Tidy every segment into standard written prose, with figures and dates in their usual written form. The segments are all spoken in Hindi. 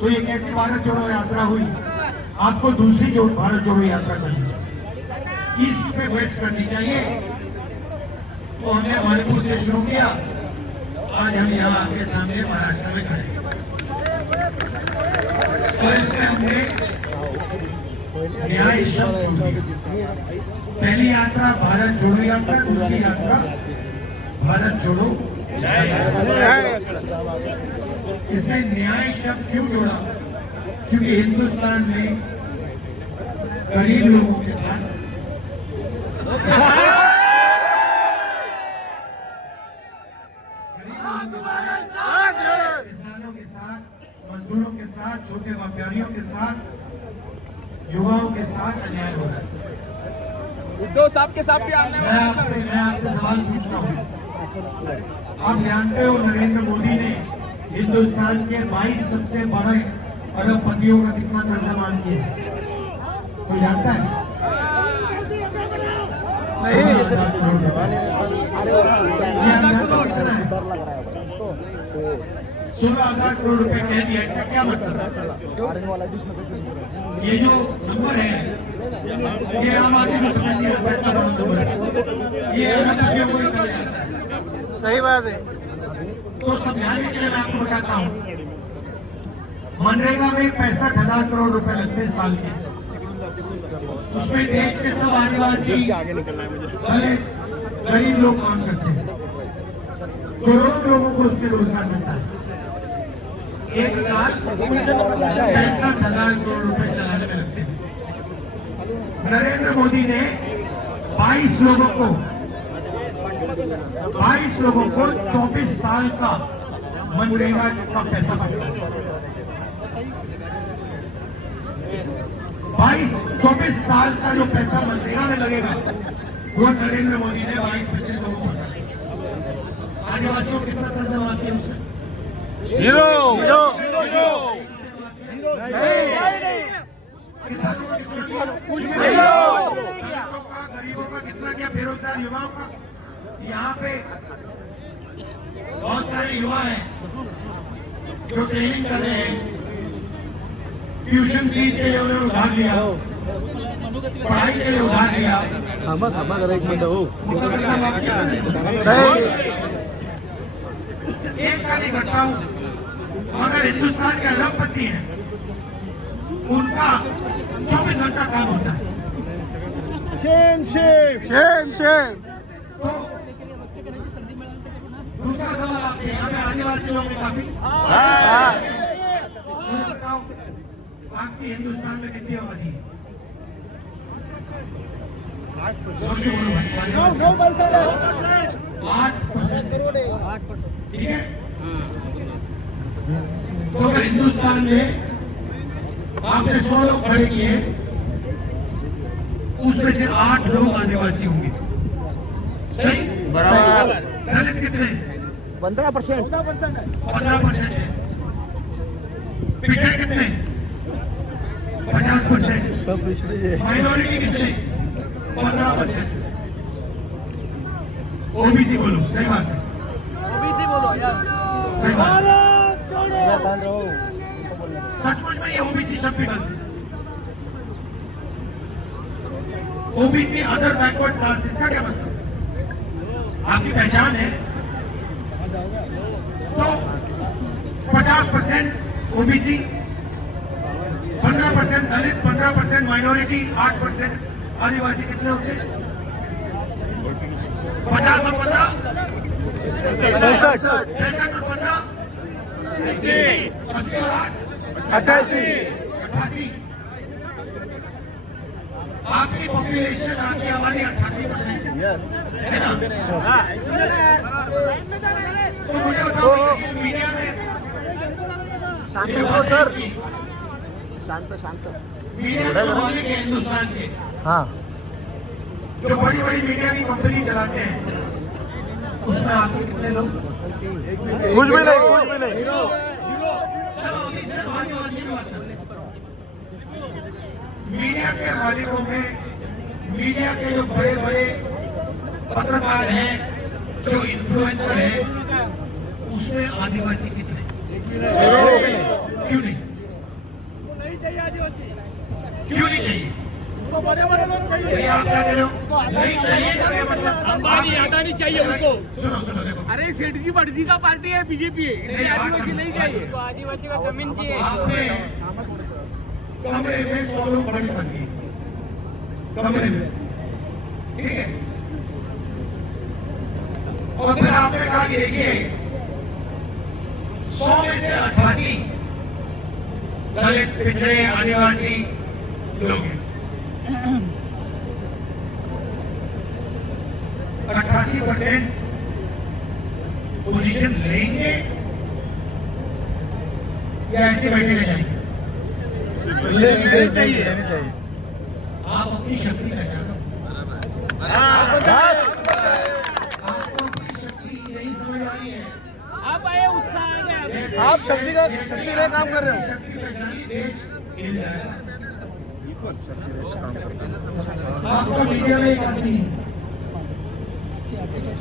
तो ये कैसी भारत जोड़ो यात्रा हुई? आपको दूसरी जो भारत जोड़ो यात्रा करनी चाहिए, ईस्ट से वेस्ट करनी चाहिए। तो हमने मणिपुर से शुरू किया, आज हम यहाँ आपके सामने महाराष्ट्र में खड़े हैं। और इसमें हमने न्याय शब्द जोड़ दिया। पहली यात्रा भारत जोड़ो यात्रा, दूसरी यात्रा भारत जोड़ो। इसमें न्याय शब्द क्यों जोड़ा? क्योंकि हिंदुस्तान में गरीब लोगों के साथ किसानों के साथ, मजदूरों के साथ, छोटे व्यापारियों के साथ, युवाओं के साथ अन्याय हो रहा है। उद्धव साहब के साथ भी आने मैं आपसे सवाल पूछता हूँ, आप जानते हो नरेंद्र मोदी ने हिंदुस्तान के 22 सबसे बड़े अरबपतियों का कितना कर्जा माफ किया? कोई जानता है? नहीं। कितना है? 16,000 करोड़ रुपए कह दिया। इसका क्या मतलब? ये जो नंबर है, ये आम आदमी को समझ नहीं आता इतना बड़ा नंबर है। ये अरबपतियों को ही समझ आता है। सही बात है। तो समझाने के लिए मैं आपको बताता हूँ, मनरेगा में 65,000 करोड़ रुपए लगते हैं साल के। उसमें देश के सब आदिवासी गरीब लोग काम करते हैं, करोड़ों लोगों को उसमें रोजगार मिलता है। एक साल 65,000 करोड़ रुपए चलाने में लगते हैं। नरेंद्र मोदी ने 22 लोगों को 24 साल का मनरेगा का पैसा बांटा। 24 साल का जो पैसा मनरेगा में लगेगा वो नरेंद्र मोदी ने 22-25 लोगों को बांटा। आदिवासियों कितना कर्जा माफ किया उसने? जीरो। किसानों का कितना? कुछ भी नहीं। गरीबों का कितना किया? बेरोजगार युवाओं का? यहाँ पे बहुत सारे युवा हैं जो ट्रेनिंग कर रहे हैं, ट्यूशन फीस के लिए उन्होंने उधार लिया, पढ़ाई के लिए उधार लिया। एक का नहीं घटता हूं, मगर हिंदुस्तान के अरबपति हैं, उनका 24 घंटा काम होता है। तो दूसरा सवाल आपसे, यहाँ पे आदिवासी लोग काफी बताओ, आपकी हिंदुस्तान में कितनी आबादी है? 8%। ठीक है। तो अगर हिंदुस्तान में आपने 100 लोग खड़े किए, उसमें से 8 लोग आदिवासी होंगे। सही? बराबर। दलित कितने? 15%। 15% है। पिछड़े कितने? 50%। सब पिछड़े। माइनॉरिटी कितने? 15%। ओबीसी बोलो, सही बात है। ओबीसी बोलो यार। सही बात है। शांत रहो। सचमुच में ये ओबीसी शब्द भी गलत है। ओबीसी अदर बैकवर्ड क्लास, इसका क्या मतलब? आपकी पहचान है तो 50% ओबीसी, 15% दलित, 15% माइनॉरिटी, 8% आदिवासी, कितने होते हैं? 50 और 15 65 और 15 80 और 8 88। आपकी पॉपुलेशन, आपकी आबादी 88% है ना? तो मुझे बताओ, मीडिया में शांत मीडिया के मालिक है हिंदुस्तान के, हाँ। जो बड़ी बड़ी मीडिया की कंपनी चलाते हैं, उसमें आपके कितने लोग? कुछ भी नहीं। चलो इससे आदिवासी की बात करते हैं। मीडिया के मालिकों में, मीडिया के जो बड़े बड़े पत्रकार हैं, जो इन्फ्लुएंसर हैं, उसमें आदिवासी कितने? क्यों नहीं? ये आप क्या कह रहे हो? नहीं चाहिए क्या क्या मतलब? अंबानी अदानी चाहिए उनको। सुनो सुनो देखो, अरे सेठ जी बड़जी का पार्टी है बीजेपी है, इन्हें आदिवासी नहीं चाहिए। आदिवासी का जमीन चाहिए। आपने कमरे में 100 लोग बड़े बन गए, कमरे में, ठीक है? और फिर आपने कहा कि देखिए 100 में से 88 दलित, पिछड़े, आदिवासी लोग हैं। 88% पोजीशन लेंगे या ऐसे बैठे रह जाएंगे? लेनी चाहिए। आप अपनी शक्ति का जानो। आपको अपनी शक्ति नहीं समझ आ रही है। आप आए उत्साह आ गया। आप शक्ति का काम कर रहे हो। शक्ति का जानी देश हिल जाएगा। आपका मीडिया में एक आदमी है।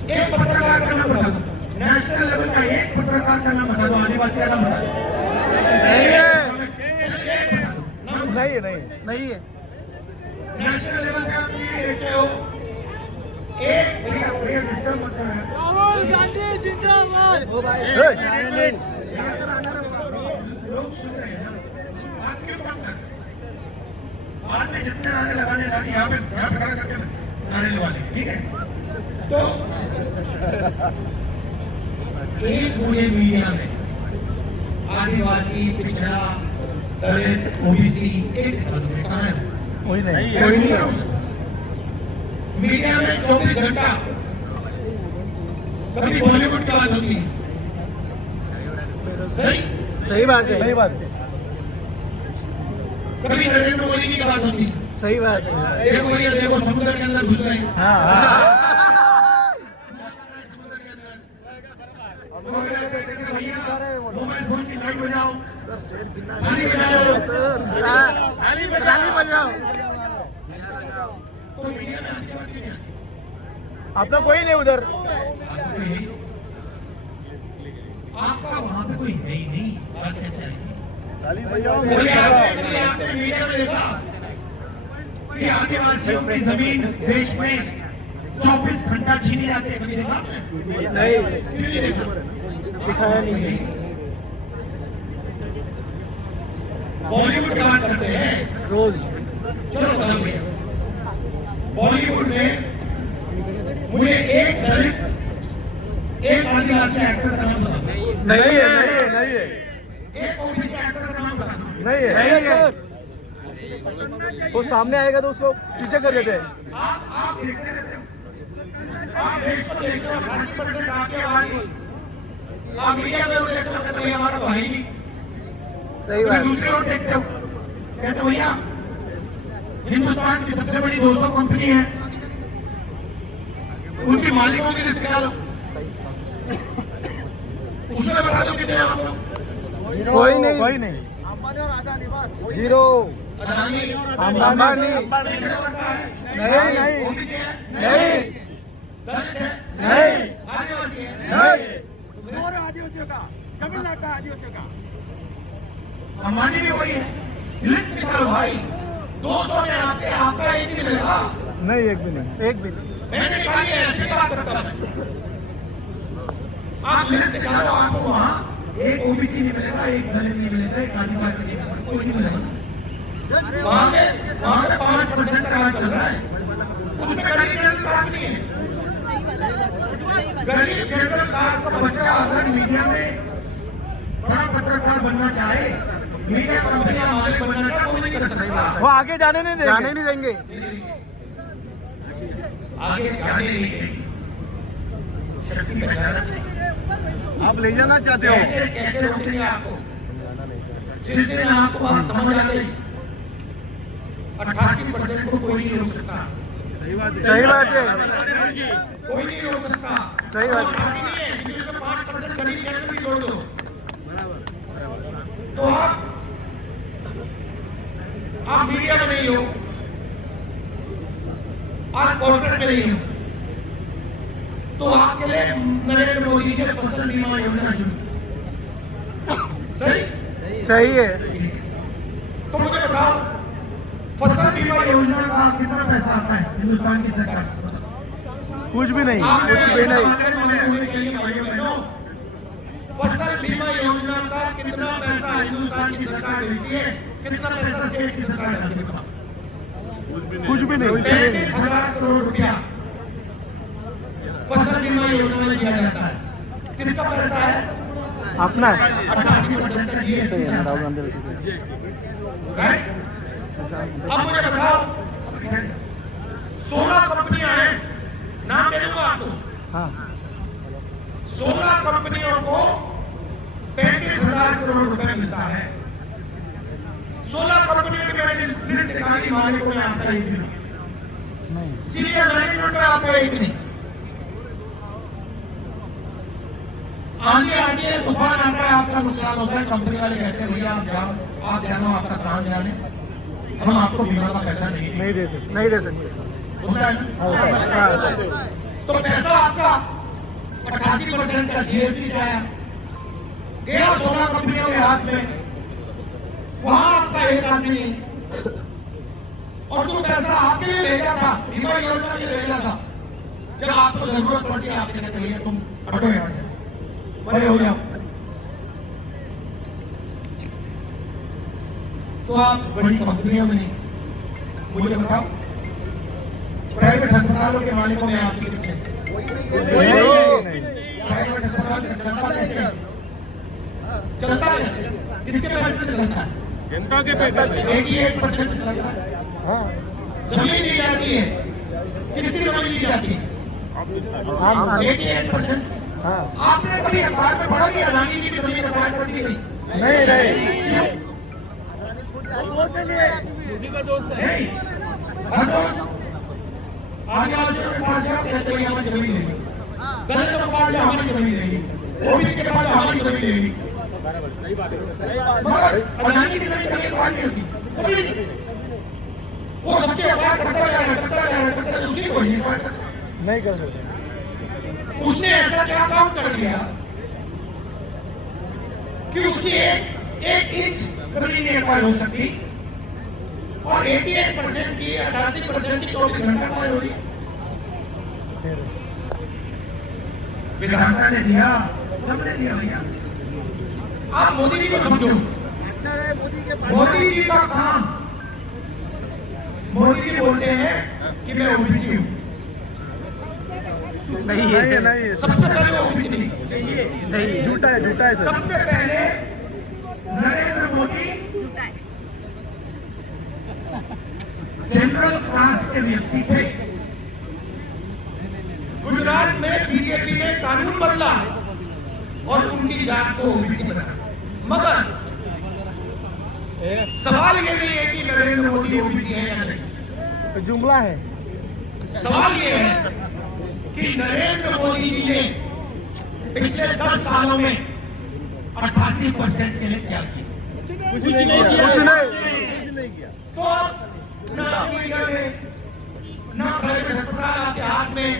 एक पत्रकार का नाम बता दो, नेशनल लेवल का एक पत्रकार का नाम बता दो, आदिवासी का नाम बता दो। नहीं है। नेशनल लेवल पे आप ये देखते हो, एक भैया डिस्टर्ब मत करो। राहुल गांधी जिंदाबाद। लोग सुन रहे हैं ना, आप क्यों काम कर रहे हैं? बाद में जितने नारे लगाने लगे यहाँ पे खड़ा करके नारे लगा लेंगे, ठीक है? तो एक पूरे मीडिया में आदिवासी, पिछड़ा, दलित, ओबीसी एक कहाँ है? कोई नहीं कोई नहीं है उसको। मीडिया में 24 घंटा कभी बॉलीवुड की बात होती है, सही बात है कभी नरेंद्र मोदी की बात होती है। सही बात है। देखो भैया, देखो समुद्र के अंदर घुस गए, समुद्र के अंदर भैया मोबाइल फोन की लाइट बजाओ, ताली बजाओ, तो मीडिया में आती बात नहीं आती। अपना कोई नहीं उधर। आपका वहां पे कोई है ही नहीं, बात कैसे आएगी? बोलिए आपने मीडिया में देखा कि आदिवासियों की जमीन देश में 24 घंटा छीनी जाती है, कभी देखा आपने? नहीं क्यों नहीं देखा? दिखाया नहीं। बॉलीवुड की बात करते हैं रोज चलो बदल गया। बॉलीवुड में मुझे एक दलित, एक आदिवासी एक्टर का नाम बता दो, नहीं है एक ओबीसी एक्टर का नाम बता दो। नहीं है। वो सामने आएगा तो उसको पीछे कर देते हैं। आप देखते रहते हो, आप देश को देखते हो, 80% आपकी आवाज है। आप मीडिया में देखते हो, कहते हैं हमारा तो है ही नहीं। सही फिर बात दूसरी ओर देखते हो, कहते हो भैया हिंदुस्तान की सबसे बड़ी 200 कंपनी है, उनकी मालिकों की लिस्ट निकालो, उसमें बता दो कितने आप लोग। कोई नहीं। जीरो। अदानी, अंबानी। पिछड़ा वर्ग का है, नहीं। ओबीसी है, नहीं। दलित है, नहीं। आदिवासी है, नहीं। आदिवासियों का, तमिलनाडु का आदिवासियों का। अंबानी भी वही है। लिस्ट निकालो भाई, 200 में आपसे आपका एक नहीं मिलेगा। नहीं एक भी नहीं। मैंने निकाली है, ऐसी बात करता मैं। आप लिस्ट निकालो, आपको वहाँ एक ओबीसी नहीं मिलेगा, एक दलित नहीं मिलेगा, एक आदिवासी नहीं मिलेगा, कोई नहीं मिलेगा। वहाँ पे 5% का राज चल रहा है, उसमें गरीब जनरल क्लास नहीं है। गरीब जनरल क्लास का बच्चा अगर मीडिया में बड़ा पत्रकार बनना चाहे, मीडिया कंपनी का मालिक बनना चाहे, वो नहीं कर सकता। वो आगे जाने नहीं देंगे। आगे जाने नहीं देंगे। शक्ति पहचाना नहीं। आप ले जाना चाहते हो। कैसे रोकेंगे आपको? जिस दिन आपको बात समझ आ गई, 88% को कोई नहीं रोक सकता। सही बात है। कोई नहीं रोक सकता। सही बात है। 88 नहीं है, किसी को 5% गरीब जनरल भी जोड़ दो, तो आप मीडिया में नहीं हो, आप कॉर्पोरेट में नहीं हो, तो आपके लिए नरेंद्र मोदी जी ने फसल बीमा योजना शुरू की। सही सही है। तो मुझे बताओ, फसल बीमा योजना का कितना पैसा आता है हिंदुस्तान की सरकार से? कुछ भी नहीं, कुछ भी नहीं। फसल बीमा योजना का कितना पैसा हिंदुस्तान की सरकार देती है, कितना पैसा स्टेट की सरकार देती है? कुछ भी नहीं। 33,000 करोड़ रुपया फसल बीमा योजना में दिया जाता है। किसका पैसा है? अपना है। 88% का जीएसटी है। राहुल गांधी राइट? अब मुझे बताओ, 16 कंपनियां हैं, नाम दे दूंगा आपको। हाँ 16 कंपनियों को 35,000 करोड़ रुपए मिलता है। 16 कंपनियों की मैंने लिस्ट निकाली, मालिकों में आपका एक नहीं, सीनियर मैनेजमेंट में आपका एक नहीं। आंधी आती है, तूफान आता है, आपका नुकसान होता है, कंपनी वाले कहते हैं भैया आप जाओ, आप जानो, आपका काम जाने, हम आपको बीमा का पैसा नहीं दे सकते, नहीं दे सकते। होता है ना? तो पैसा आपका 88% का जीएसटी से आया, गया 16 कंपनियों के हाथ में, वहां आपका एक आदमी नहीं। और जो पैसा आपके लिए भेजा था, बीमा योजना के लिए भेजा था, जब आपको जरूरत पड़ती है आपसे कहते भैया तुम हटो यहाँ से, बड़े हो जाओ, तो आप बड़ी कंपनियों में नहीं। मुझे बताओ, प्राइवेट अस्पतालों के मालिकों में आपके कितने? प्राइवेट अस्पताल चलता कैसे? चलता कैसे? किसके पैसे से चलता है? जनता के पैसे से। 88% से चलता है। जमीन दी जाती है, किसकी जमीन दी जाती है? 88%। आपने कभी अखबार में पढ़ा कि अदानी की जमीन अखबार करती थी? नहीं। मोदी का दोस्त है। नहीं, आदिवासियों के पास जाओ, कहते हैं हमारी जमीन लेगी, दलितों के पास जाओ हमारी जमीन लेगी, ओबीसी के पास जाओ हमारी जमीन लेगी। मगर अदानी की जमीन कभी अखबार नहीं होती, कभी नहीं। वो सबके अखबार करता जा रहा है, उसकी कोई नहीं कर सकते। उसने ऐसा क्या काम कर दिया कि उसकी एक इंच जमीन नहीं एक्वायर हो सकती, और 88% की 88% की 24 घंटे एक्वायर हो रही है। विधानसभा ने दिया, सबने दिया भैया। आप मोदी जी को समझो, मोदी जी का काम, मोदी जी बोलते हैं कि मैं ओबीसी हूँ, नहीं सबसे पहले ओबीसी नहीं, झूठा है सर। सबसे पहले नरेंद्र मोदी जनरल कास्ट के व्यक्ति थे। गुजरात में बीजेपी ने कानून बदला और उनकी जात को ओबीसी बनाया, मगर सवाल ये नहीं है कि नरेंद्र मोदी ओबीसी है या नहीं, जुमला है। सवाल ये है कि नरेंद्र मोदी जी ने पिछले 10 सालों में 88% के लिए क्या किया? कुछ नहीं किया। तो ना मीडिया में, ना प्राइवेट अस्पताल आपके हाथ में,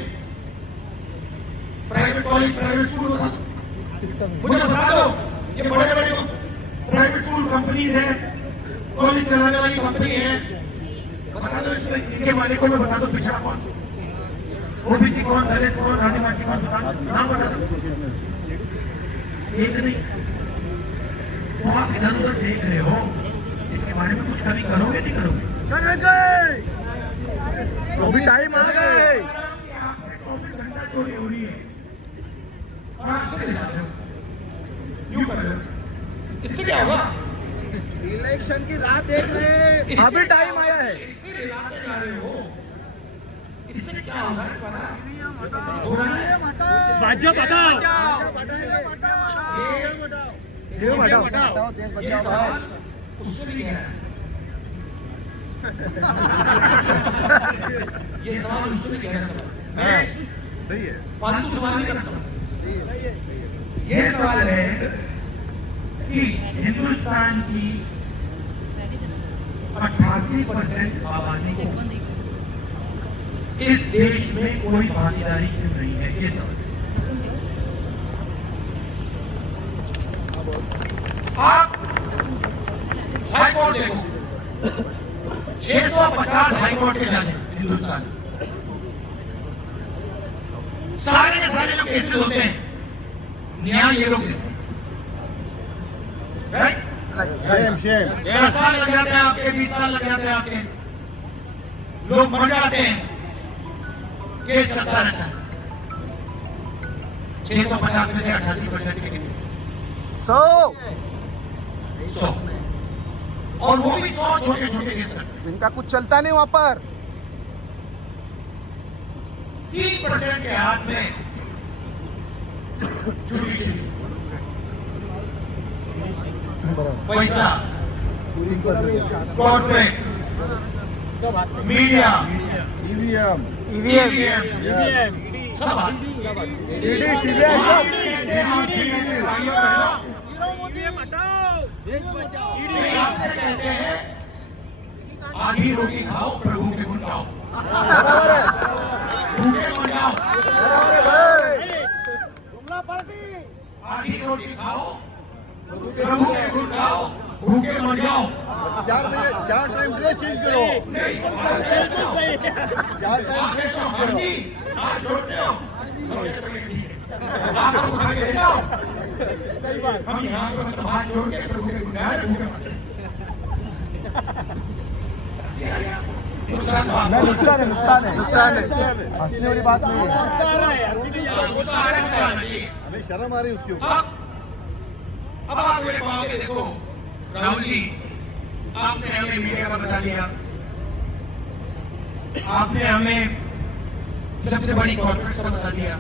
प्राइवेट कॉलेज, प्राइवेट स्कूल बता दो। मुझे बता दो, ये बड़े बड़े जो प्राइवेट स्कूल कंपनीज हैं, कॉलेज चलाने वाली कंपनी है, बता दो इनके मालिकों में, बता दो पिछड़ा कौन, ओबीसी कौन, दलित कौन, आदिवासी कौन, बता दो, नाम बता दो। एक नहीं। तो आप इधर उधर देख रहे हो, इसके बारे में कुछ कभी करोगे नहीं करोगे? अभी टाइम आ गया है। 24 घंटा चोरी हो रही है और आप से ला रहे हो, यूं कर रहे हो, इससे क्या होगा? इलेक्शन की राह देख रहे हैं। अभी टाइम आया है। इससे रिलाते जा रहे हो, इससे क्या होगा पता? हो रहा है भाजपा हटाओ। ये सवाल उससे भी है, ये सवाल उससे भी गहरा सवाल। मैं सही है। फालतू सवाल नहीं करता हूं। ये सवाल है कि हिंदुस्तान की 88% आबादी को इस देश में कोई भागीदारी क्यों नहीं है? ये सवाल। आप हाई कोर्ट देखो, 650 हाईकोर्ट के जज हैं हिंदुस्तान में। सारे के सारे जो केसेस होते हैं न्याय ये लोग देते हैं, राइट? 10 साल लग जाते हैं आपके, 20 साल लग जाते हैं आपके, लोग मर जाते हैं, केस चलता रहता है। 650 में से 88% के 100 100, और वो भी 100 छोटे छोटे केस करते हैं। जिनका कुछ चलता नहीं वहां पर। 3% के हाथ में जुडिशरी, पैसा, कॉर्पोरेट, मीडिया, ईवीएम ईवीएम, सब हाथ में। ईडी सीबीआई सब। भाइयों बहनों, ये आपसे कहते हैं आधी रोटी खाओ, प्रभु के गुण गाओ, बराबर है, भूखे मर जाओ। बराबर है भाई। आधी रोटी खाओ, प्रभु के गुण गाओ, भूखे मर जाओ। 4 टाइम ड्रेस चेंज करो। 4 टाइम ड्रेस चेंज करो। जी, हाथ जोड़ते हो, हाथ उठा के ले जाओ। हम यहाँ पर मतलब हाथ जोड़ के प्रभु के गुण गाए, भूखे मर जाओ। नुकसान तो आपको- नुकसान है। हंसने वाली बात नहीं है। गुस्सा आ रहा है, जी। हमें शर्म आ रही है उसके ऊपर। अब आप मेरे कहोगे, देखो राहुल जी, आपने हमें मीडिया का बता दिया, आपने हमें सबसे बड़ी कॉर्पोरेट का बता दिया,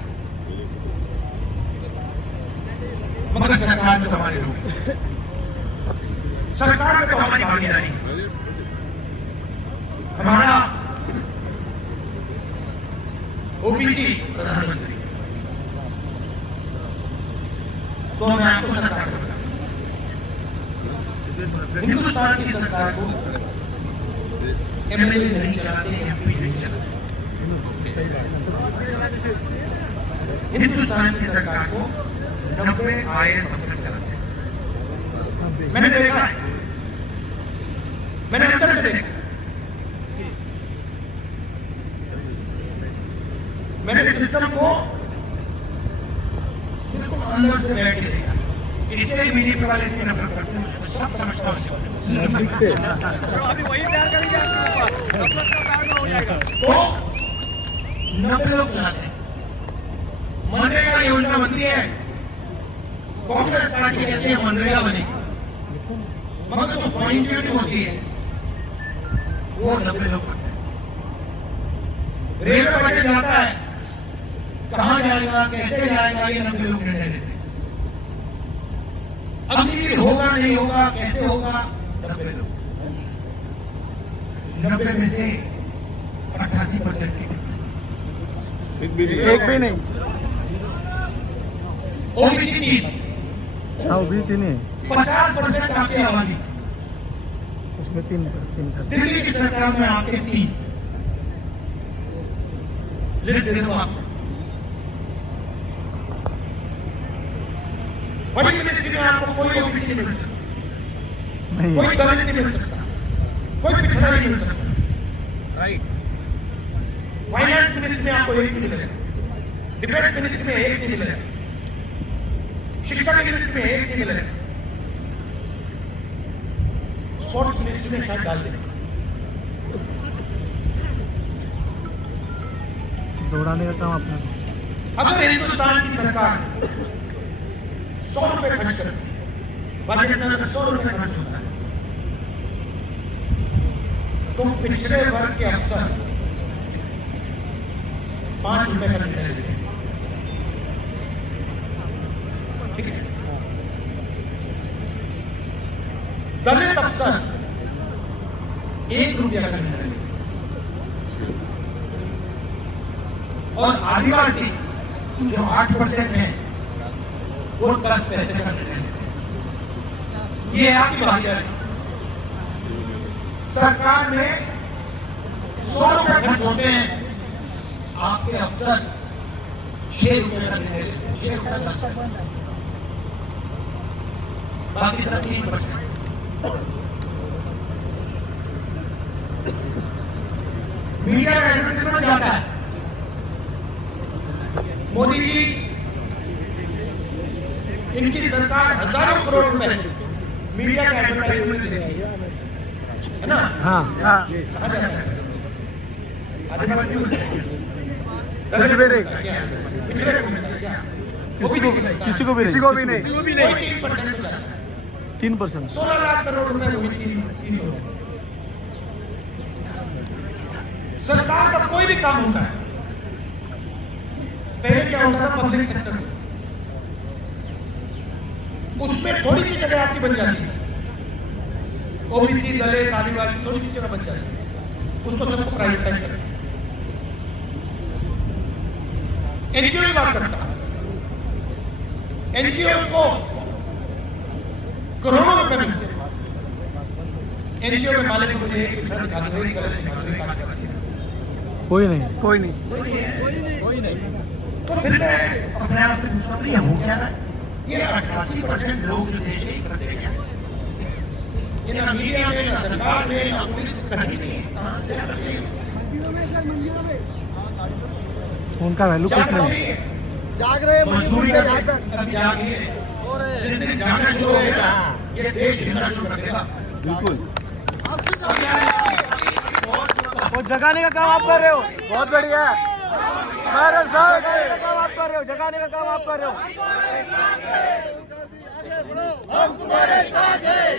मगर सरकार में तो हमारे लोग हैं। सरकार में तो हमारी भागीदारी, हमारा ओबीसी प्रधानमंत्री, तो मैं आपको सरकार को बताऊं, हिंदुस्तान की सरकार को एमएलए नहीं चलाते, एमपी नहीं चलाते। हिंदुस्तान की सरकार को 90 IAS अफसर चलाते हैं। मैंने देखा है, मैंने अंदर से देखा, मैंने सिस्टम को बिल्कुल अंदर से बैठ के देखा। इसलिए बीजेपी वाले इतनी नफरत करते हैं, मैं सब समझता हूँ। तो 90 लोग चलाते हैं। मनरेगा योजना बनती है, कांग्रेस पार्टी कहती है मनरेगा बनेगी, मगर जो फाइन ड्यूटी होती है वो 90 लोग करते हैं। रेलवे बजट जाता है, कहां जाएगा, कैसे जाएगा, ये 90 लोग निर्णय लेते हैं। अग्निवीर होगा नहीं होगा, कैसे होगा, 90 लोग। 90 में से 88% एक भी नहीं। ओबीसी 3, हाँ भी तीन है। 50% आपकी आबादी। उसमें तीन दिल्ली की सरकार में आपके 3 लिस्ट दे दूं आपको। बड़ी मिनिस्ट्री में आपको कोई ओबीसी नहीं मिल सकता, कोई दलित नहीं मिल सकता, कोई पिछड़ा नहीं मिल सकता, राइट? फाइनेंस मिनिस्ट्री में आपको एक नहीं मिलेगा, डिफेंस मिनिस्ट्री में एक नहीं मिलेगा, शिक्षा मिनिस्ट्री में एक नहीं मिलेगा, स्पोर्ट्स मिनिस्ट्री में शायद डाल देंगे। दौड़ाने का काम अपना। अगर हिंदुस्तान की सरकार 100 रुपए खर्च करती है, बजट में अगर 100 रुपए खर्च होता है, तो पिछड़े वर्ग के अफसर 5 रुपए का निर्णय लेते हैं। ठीक है? दलित अफसर 1 रुपया का निर्णय लेते हैं, और आदिवासी जो 8% है वो 10 पैसे का निर्णय लेते हैं। ये है आपकी भागीदारी। सरकार में 100 रुपए खर्च होते हैं, आपके अफसर 6 रुपए का निर्णय लेते हैं, 6 रुपए 10 पैसे, बाकी सब 3%। मीडिया का एडवर्टाइजमेंट जाता है। मोदी जी, इनकी सरकार हजारों करोड़ रुपए मीडिया का एडवर्टाइजमेंट देती है ना। हाँ हाँ कहा जाता है आदिवासी कुछ भी नहीं, पिछड़े को मिलता है क्या? वो भी नहीं मिलता है। किसी को भी नहीं, कोई 3% मिलता है। 3%। 16 लाख करोड़ रुपए हुई तीन सरकार का कोई भी काम होता है, पहले क्या होता था पब्लिक सेक्टर में, उसमें थोड़ी सी जगह आपकी बन जाती है, ओबीसी दलित आदिवासी थोड़ी सी जगह बन जाती है, उसको सबको प्राइवेटाइज करते हैं। एनजीओ की बात करता हूं, एनजीओ को करोड़ों रुपए मिलते हैं। एनजीओ में मालिक मुझे एक पिक्चर दिखा दो, एक गलत दिखा दो, एक आगे का। कोई नहीं, कोई नहीं। तो फिर मैं अपने आप से पूछता हूँ, ये हो क्या रहा है? ये 88% लोग जो देश के करते हैं क्या? ये ना मीडिया में, ना सरकार में, ना पुलिस कहीं नहीं है। कहाँ क्या करते हैं? उनका वैल्यू कुछ नहीं। जाग रहे मजदूरी का जागिए। जिस दिन जागना शुरू होगा, ये देश हिलना शुरू कर देगा। बिल्कुल। वो जगाने का काम आप कर रहे हो, बहुत बढ़िया। हमारे साथ जगाने का काम आप कर रहे हो, जगाने का काम आप कर रहे हो। हम तुम्हारे साथ हैं।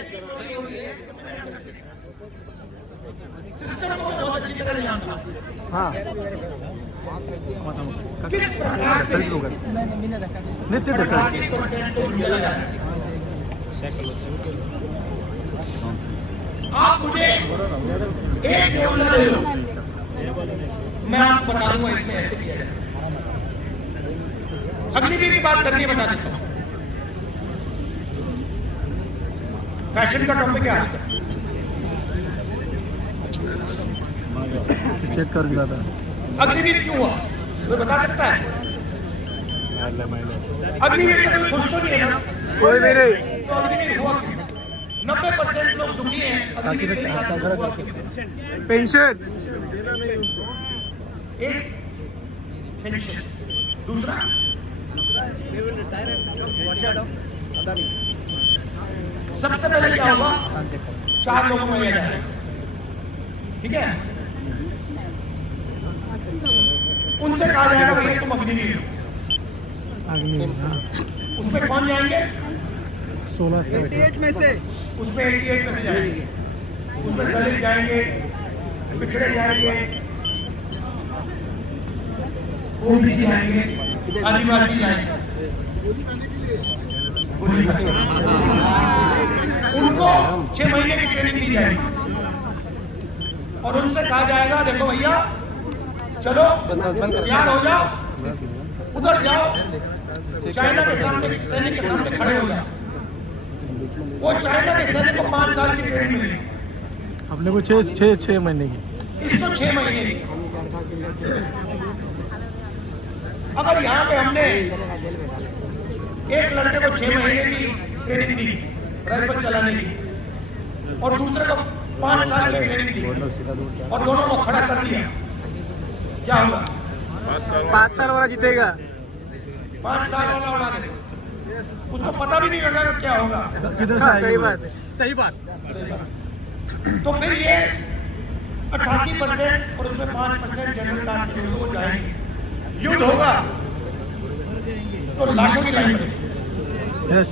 सिस्टम को मैं बहुत अच्छी तरह जानता हूं। हाँ किस प्रकार से नित्य ढका 80% को मिला जाता है। आप मुझे एक योजना दे दो, मैं आपको बता दूंगा इसमें ऐसे किया जाए। अग्निवीर की बात करनी है, बता देता हूं। फैशन का टॉपिक है आज का। चेक कर दिया था। अग्निवीर क्यों हुआ, कोई बता सकता है? अग्निवीर से कोई खुश तो नहीं है ना? कोई भी नहीं। तो अग्निवीर हुआ क्यों? 90% लोग दुखी हैं। अग्निवीर के साथ हुआ क्यों? पेंशन, एक पेंशन, दूसरा सबसे पहले क्या होगा, 4 लोगों को लिया जाएगा, ठीक है? उनसे कहा जाएगा भैया तुम अग्निवीर हो। उसमें कौन जाएंगे? 16 से 88 में से उसमें 88 में से जाएंगे, उसमें दलित जाएंगे, पिछड़े जाएंगे, ओबीसी जाएंगे, आदिवासी जाएंगे। उनको 6 महीने की ट्रेनिंग दी जाएगी और उनसे कहा जाएगा देखो भैया चलो तैयार हो जाओ, उधर जाओ, चाइना के सामने सैनिक के सामने खड़े हो जाओ। वो चाइना के सैनिक को 5 साल की ट्रेनिंग मिलेगी, अपने को 6 महीने की। इसको 6 महीने की। अगर यहाँ पे हमने एक लड़के को 6 महीने की ट्रेनिंग दी राइफल चलाने की और दूसरे को 5 साल की ट्रेनिंग दी और दोनों को खड़ा कर दिया, क्या होगा? 5 साल वाला जीतेगा। 5 साल वाला उड़ा देगा, उसको पता भी नहीं लगेगा क्या होगा। किधर से आएगी? सही बात है, सही बात। तो फिर ये 88% और उसमें 5% जनरल कास्ट के लोग जाएंगे, युद्ध होगा तो लाशों की लाइन बनेगी, यस,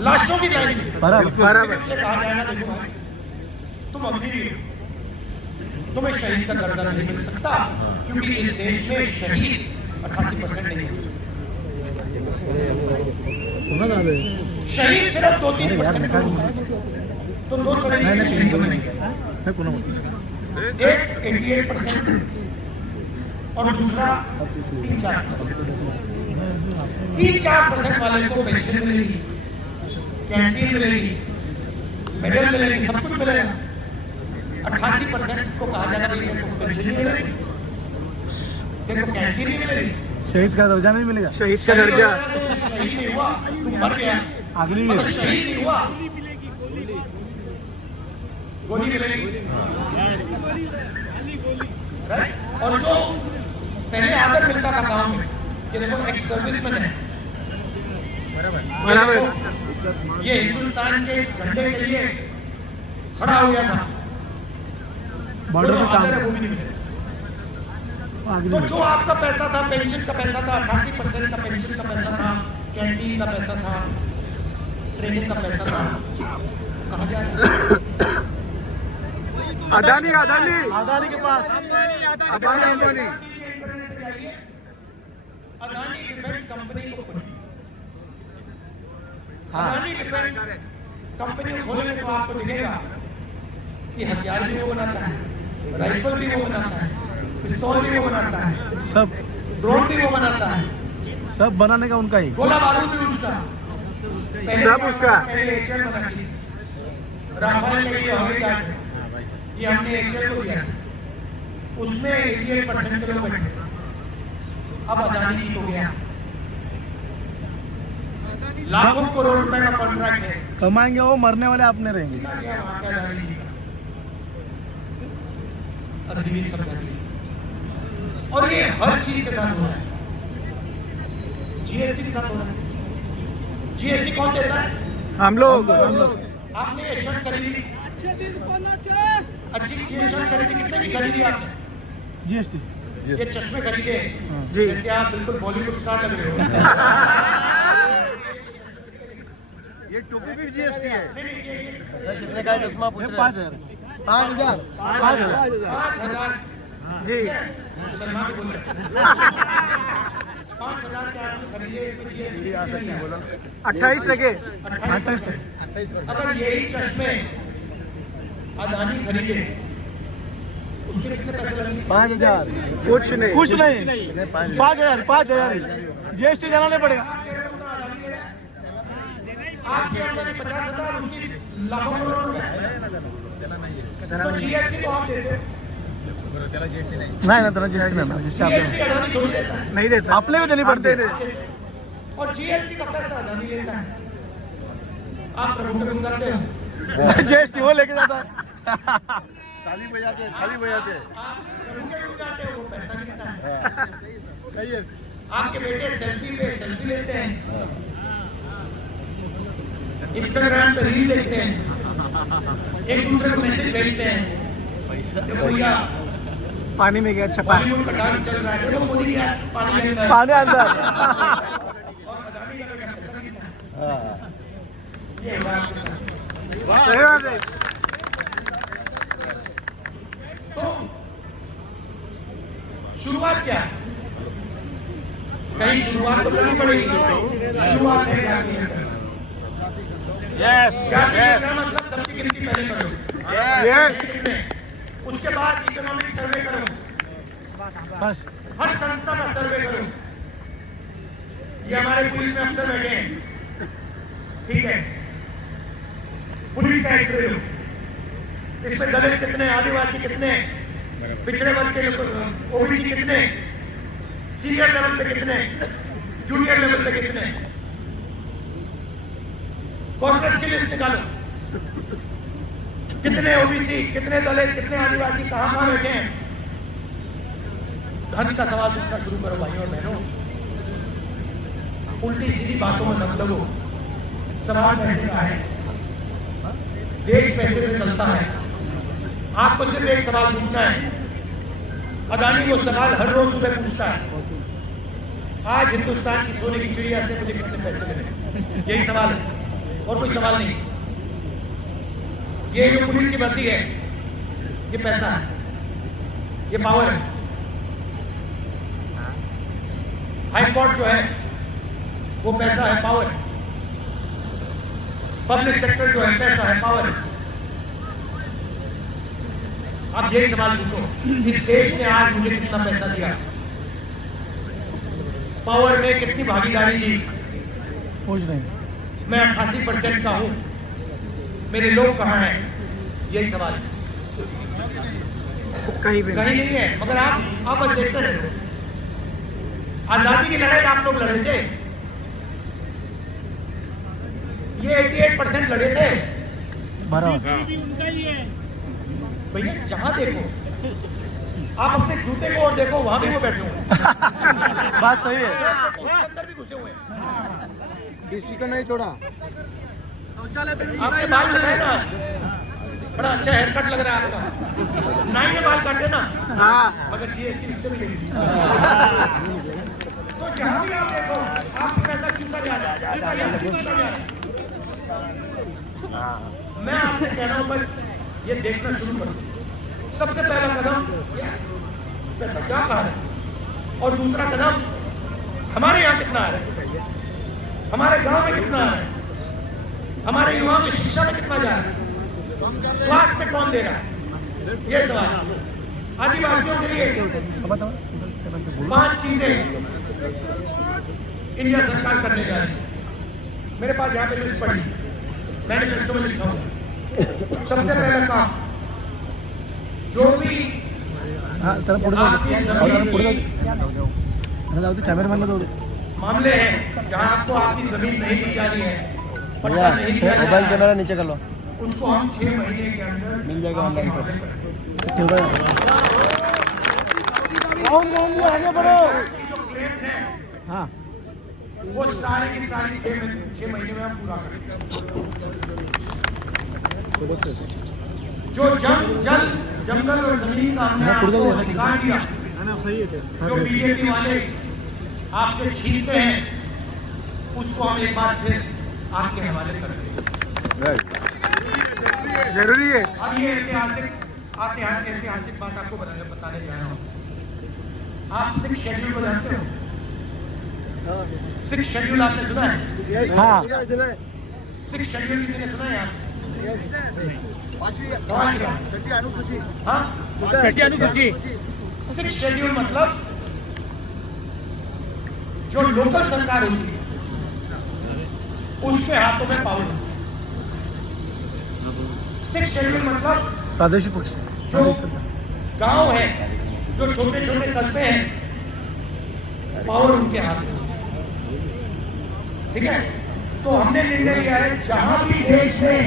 लाशों की लाइन बराबर बराबर। से कहा जाएगा देखो भाई तुम अग्निवीर हो, तुम्हें शहीद का दर्जा नहीं मिल सकता क्योंकि इस देश में शहीद 88% नहीं हो सकते। शहीद सिर्फ 2-3% तो 2 तरह के शहीद बनेंगे, एक 88% और दूसरा 3-4% वाले को पेंशन मिलेगी, कैंटीन मिलेगी, मेडल मिलेगी, सब कुछ मिलेगा। 88% को कहा जाएगा भाई देखो पेंशन नहीं मिलेगी, देखो कैंटीन नहीं मिलेगी, शहीद का दर्जा नहीं मिलेगा। शहीद का दर्जा शहीद नहीं हुआ तुम मर गया, अग्निवीर अगर शहीद नहीं हुआ गोली मिलेगी, राइट। और जो पहले आदर मिलता था गांव में कि देखो एक्स सर्विसमैन है, बराबर, ये हिंदुस्तान के झंडे के लिए खड़ा हो गया था, बॉर्डर पे काम वो भी नहीं मिले। तो जो आपका पैसा था, पेंशन का पैसा था, 88% का पेंशन का पैसा था, कैंटीन का पैसा था, ट्रेनिंग का पैसा था, कहाँ जा रहा है? अदानी के पास, अदानी। अदानी डिफेंस कंपनी को खोलिए। हाँ। अदानी डिफेंस कंपनी को खोलने तो आपको दिखेगा कि हथियार भी वो बनाता है, राइफल भी वो बनाता है, पिस्तौल भी वो बनाता है, सब ड्रोन भी वो बनाता है, सब बनाने का उनका ही, गोला बारूद भी उसका, सब उसका। पहले एचएल बना दी, राफेल के लिए हवाई जहाज है, ये हमने एचएल को दिया, उसमें 88% के लोग बैठे, अब अदानी जीत हो गया, लाखों करोड़ रुपए का कॉन्ट्रैक्ट है, कमाएंगे वो, मरने वाले अपने रहेंगे। अग्निवीर समझा दिया। और ये हर चीज के साथ हो रहा है, जीएसटी के साथ हो रहा है। जीएसटी कौन देता है? हम लोग आपने ये शर्ट खरीदी, अच्छी ये शर्ट खरीदी, कितने की खरीदी आपने? जीएसटी ये चश्मे खरीदे जी। जैसे आप बिल्कुल बॉलीवुड स्टार लग रहे हो। ये टोपी भी जीएसटी है। कितने का चश्मा पूछ रहे हैं? 5,000 5,000 जी। सलमान बोल रहे हैं। 5,000 के आपने खरीदे, इसमें जीएसटी आ सकती है, 28 लगे। 28। अगर यही चश्मे अदानी खरीदे, उसके कितने पैसे लगेंगे? 5,000 कुछ नहीं 5,000 जीएसटी देना नहीं पड़ेगा। आपकी आमदनी 50,000, उसकी लाखों करोड़ रुपए, तो जीएसटी तो आप देते हो। नहीं ना तेरा जीएसटी जीएसटी अदानी थोड़ी देता है, नहीं देता, अपने को देनी पड़ती है। और जीएसटी का पैसा अदानी लेता है। आप प्रभु को करते हो, जीएसटी वो लेके जाता है। ताली बजाते हैं, ताली बजाते हैं। आप प्रभु के गुनगाते हो, वो पैसा गिनता है। आपके बेटे सेल्फी पे सेल्फी लेते हैं, इंस्टाग्राम पे रील देखते हैं, एक दूसरे को मैसेज भेजते हैं, देखो भैया पानी में गया छपा, बॉलीवुड का डांस चल रहा है, देखो मोदी क्या पानी में अंदर, पानी अंदर। और अदानी का पैसा गिनता है। ये बात के साथ सही बात है। तो शुरुआत क्या है? कहीं शुरुआत तो करनी पड़ेगी। शुरुआत है जाति है, जाति का मतलब सबकी गिनती पहले करो, उसके बाद इकोनॉमिक सर्वे करो, बस हर संस्था का सर्वे करो। ये हमारे पुलिस में अफसर बैठे हैं, ठीक है, पुलिस का एक्सरे लो, इसमें दलित कितने, आदिवासी कितने, पिछड़े वर्ग के ओबीसी कितने, सीनियर लेवल पे कितने, जूनियर लेवल पे कितने, कॉन्ट्रैक्ट की लिस्ट निकालो, कितने ओबीसी, कितने दलित, कितने आदिवासी कहां बैठे हैं। धन का सवाल पूछना शुरू करो भाइयों और बहनों, उल्टी सीधी बातों में मत लगो। समाज पैसे का है, देश पैसे से चलता है। आपको सिर्फ एक सवाल पूछना है, अदानी वो सवाल हर रोज सुबह पूछता है, आज हिंदुस्तान की सोने की चिड़िया से मुझे कितने पैसे मिले, यही सवाल है और कोई सवाल नहीं। ये जो पुलिस की भर्ती है, ये पैसा है, ये पावर है। हाई कोर्ट जो है वो पैसा है, पावर है। पब्लिक सेक्टर जो है पैसा है, पावर है। आप यही सवाल पूछो, इस देश ने आज मुझे कितना पैसा दिया, पावर में कितनी भागीदारी दी। कुछ नहीं, मैं 88% का हूं, मेरे लोग कहां हैं, यही सवाल है। कहीं भी कहीं नहीं है, मगर आप बस देखते रहे। आजादी की लड़ाई आप लोग लड़े थे, ये 88% लड़े थे बराबर। भी उनका ही है। भैया, जहां देखो आप अपने जूते को और देखो, वहां भी वो बैठे हुए हैं। बात सही है। देखो, उसके अंदर भी घुसे हुए हैं। किसी का नहीं छोड़ा। आपके बाल कटाए ना, बड़ा अच्छा हेयर कट लग रहा है आपका। नाई ने बाल काटे ना, हाँ मगर जीएसटी इससे भी नहीं। तो जहां भी आप देखो, आपको पैसा चूसा जा रहा है। मैं आपसे कह रहा हूँ, बस ये देखना शुरू करो। सबसे पहला कदम पैसा क्या कहा है, और दूसरा कदम हमारे यहाँ कितना आ रहा है, हमारे गांव में कितना आ रहा है, हमारे युवाओं की शिक्षा में कितना जा रहा है, स्वास्थ्य में कौन दे रहा है, ये सवाल। आदिवासियों के लिए 5 चीजें इंडिया सरकार करने जा रही है। मेरे पास यहाँ पे लिस्ट पड़ी, मैनिफेस्टो में लिखा हुआ। सबसे पहला काम, जो भी मामले हैं जहाँ आपको आपकी जमीन नहीं दी जा रही है, पट्टा नहीं दिया जा रहा मोबाइल है, कैमरा नीचे कर लो, उसको हम 6 महीने के अंदर मिल जाएगा ऑनलाइन सब। आगे बढ़ो। जो क्लेम्स हैं हाँ वो सारी की सारी 6 महीने में हम पूरा करेंगे। जो जंगल और जमीन का हमने आपको अधिकार दिया, जो बीजेपी वाले आपसे छीनते हैं, उसको हम एक बार फिर आपके हवाले कर देंगे। जरूरी है। अब ये ऐतिहासिक बात आपको बताने जा रहा हूँ। आप 6 शेड्यूल को जानते हो? 6 शेड्यूल आपने सुना है? हाँ 6 शेड्यूल किसी ने सुना है आप? छठी अनुसूची। 6 शेड्यूल मतलब जो लोकल सरकार होती है उसके हाथों में पावर। 6 शेड्यूल मतलब प्रादेशिक पक्ष जो गांव है, जो छोटे छोटे कस्बे हैं, पावर उनके हाथ में। ठीक है, तो हमने निर्णय लिया है जहां भी देश में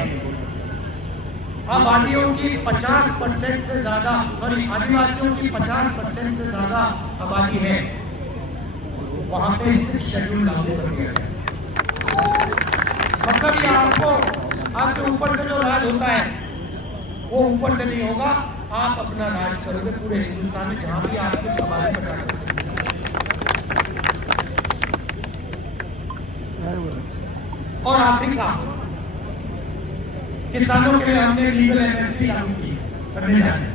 आबादियों की 50% से ज्यादा, सॉरी आदिवासियों की 50% से ज्यादा आबादी है, वहां पे 6 शेड्यूल लागू कर दिया गया। मतलब ये आपको आपके ऊपर से जो राज होता है वो ऊपर से नहीं होगा, आप अपना राज करोगे पूरे हिंदुस्तान में जहां भी आपकी आबादी 50%। और आखिरी काम, किसानों के लिए हमने लीगल एमएसपी लागू की करने जा रहे हैं।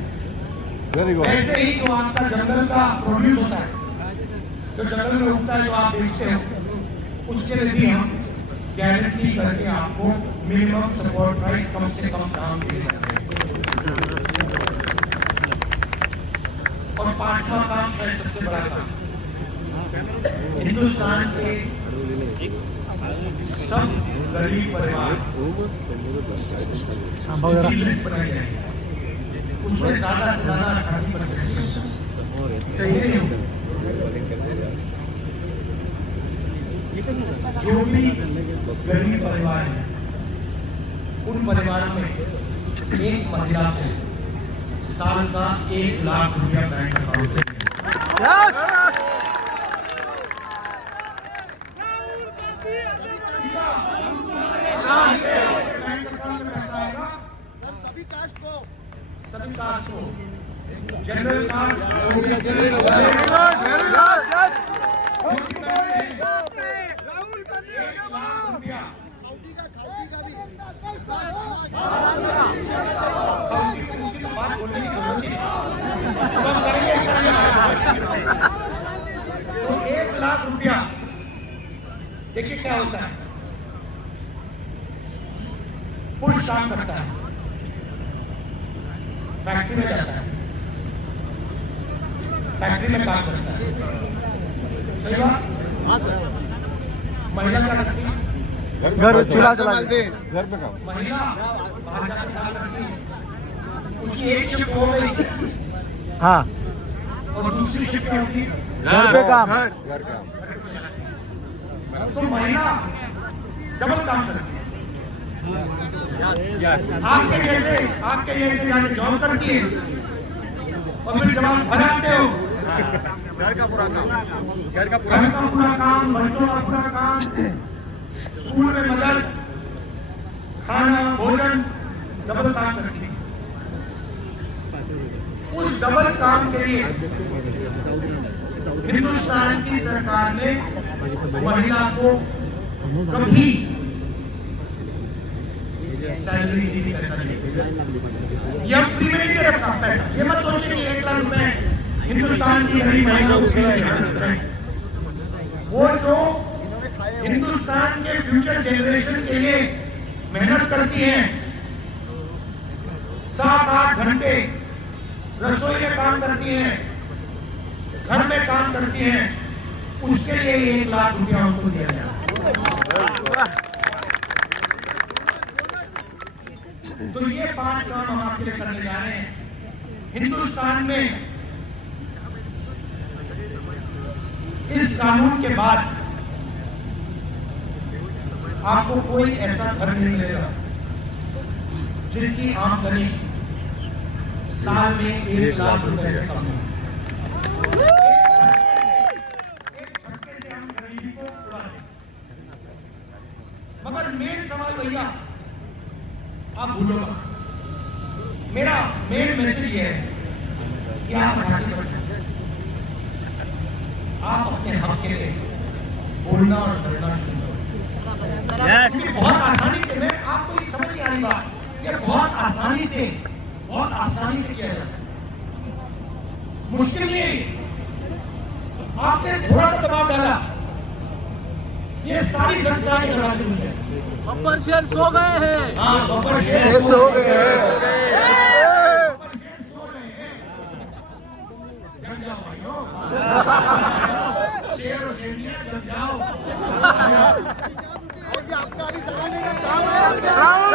Very good. ऐसे ही जो आपका जंगल का प्रोड्यूस होता है, जो जंगल में उगता है, जो आप बेचते हो, उसके लिए भी हम गारंटी करके आपको मिनिमम सपोर्ट प्राइस कम से कम दाम दे रहे हैं। और 5वां काम शायद सबसे बड़ा काम, हिंदुस्तान के सब गरीब परिवार बनाई जाएगी, उसमें ज्यादा से ज्यादा 88% जो भी गरीब परिवार है, उन परिवारों में एक महिला को साल का 1 लाख रुपया बैंक अकाउंट में। सभी कास्ट को, जनरल कास्ट, ओबीसी, तो 1 लाख रुपया। देखिए क्या होता है, पुरुष काम करता है, फैक्ट्री में जाता है, फैक्ट्री में काम करता है, सही बात? हाँ सर। महिला क्या करती है? घर चूल्हा चलाते हैं, घर पे काम। महिला बाहर जाकर काम करती है, उसकी एक शिफ्ट हो गई हाँ और दूसरी शिफ्ट क्या होती है? घर पे काम। घर काम। तो महिला डबल काम करती है। आपके जैसे जाके जॉब करती है और फिर जब आप घर आते हो, घर का पूरा काम, घर का घर का पूरा काम, बच्चों का पूरा काम, स्कूल में मदद, खाना, भोजन, डबल काम करती है। उस डबल काम के लिए हिंदुस्तान की सरकार ने महिला को कभी सैलरी नहीं, पैसा नहीं, ये हम फ्री में नहीं दे रखा पैसा। ये मत सोचिए कि 1 लाख रुपए हिंदुस्तान की गरीब महिलाओं को वो जो हिंदुस्तान के फ्यूचर जनरेशन के लिए मेहनत करती हैं, 7-8 घंटे रसोई में काम करती हैं, घर में काम करती हैं, उसके लिए 1 लाख रुपया उनको दिया गया। तो ये 5 काम हम आपके लिए करने जा रहे हैं। हिंदुस्तान में इस कानून के बाद आपको कोई ऐसा घर नहीं मिलेगा जिसकी आमदनी साल में 1 लाख रुपए से कम हो। एक झटके से हम गरीबी को उड़ा दें। मगर मेन सवाल भैया आप भूलो मत। मेरा मेन मैसेज ये है कि आप हासिल कर सकते हैं। आप अपने हक के लिए बोलना और करना शुरू करें। क्योंकि बहुत आसानी से, मैं आपको ये समझ नहीं आ रही बात, ये बहुत आसानी से किया जा सकता है। मुश्किल नहीं, आपने थोड़ा सा दबाव डाला, ये सारी संस्थाएं करा दी मुझे। बब्बर शेर सो गए हैं। हाँ, बब्बर शेर सो गए हैं। बब्बर शेर सो रहे हैं। जग जाओ भाइयों, शेर और शेरनियां जग जाओ। राहुल